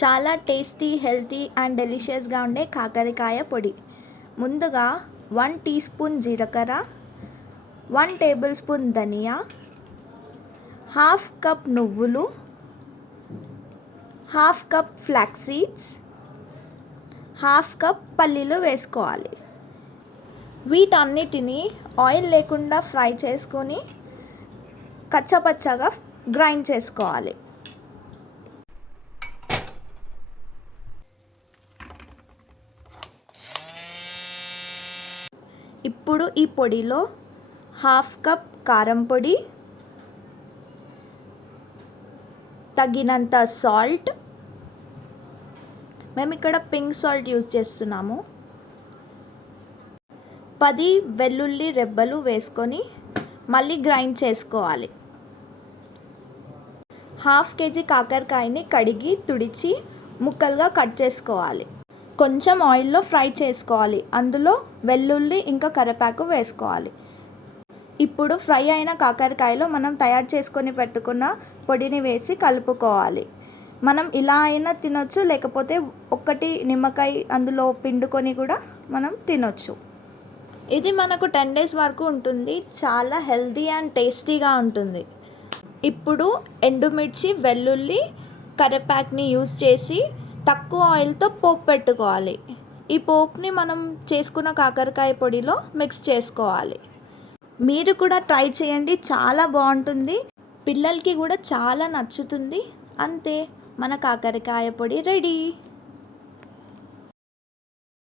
చాలా tasty, healthy and డెలిషియస్గా ఉండే కాకరకాయ పొడి. ముందుగా 1 టీ స్పూన్ జీలకర్ర, 1 టేబుల్ స్పూన్ ధనియా, హాఫ్ కప్ నువ్వులు, half cup flax seeds, half cup పల్లీలు వేసుకోవాలి. వీటన్నిటిని ఆయిల్ లేకుండా ఫ్రై చేసుకొని కచ్చపచ్చగా గ్రైండ్ చేసుకోవాలి. ఇప్పుడు ఈ పొడిలో హాఫ్ కప్ కారం పొడి, తగినంత సాల్ట్, మేము ఇక్కడ పింక్ సాల్ట్ యూజ్ చేస్తున్నాము, 10 వెల్లుల్లి రెబ్బలు వేసుకొని మళ్ళీ గ్రైండ్ చేసుకోవాలి. హాఫ్ కేజీ కాకరకాయని కడిగి తుడిచి ముక్కలుగా కట్ చేసుకోవాలి. కొంచెం ఆయిల్లో ఫ్రై చేసుకోవాలి. అందులో వెల్లుల్లి ఇంకా కరివేపాకు వేసుకోవాలి. ఇప్పుడు ఫ్రై అయిన కాకరకాయలో మనం తయారు చేసుకొని పెట్టుకున్న పొడిని వేసి కలుపుకోవాలి. మనం ఇలా అయినా తినొచ్చు, లేకపోతే ఒక్కటి నిమ్మకాయ అందులో పిండుకొని కూడా మనం తినొచ్చు. ఇది మనకు 10 days వరకు ఉంటుంది. చాలా హెల్తీ అండ్ టేస్టీగా ఉంటుంది. ఇప్పుడు ఎండుమిర్చి, వెల్లుల్లి, కరివేపాకుని యూజ్ చేసి తక్కువ ఆయిల్తో పోపు పెట్టుకోవాలి. ఈ పోపుని మనం చేసుకున్న కాకరకాయ పొడిలో మిక్స్ చేసుకోవాలి. మీరు కూడా ట్రై చేయండి, చాలా బాగుంటుంది. పిల్లలకి కూడా చాలా నచ్చుతుంది. అంతే, మన కాకరకాయ పొడి రెడీ.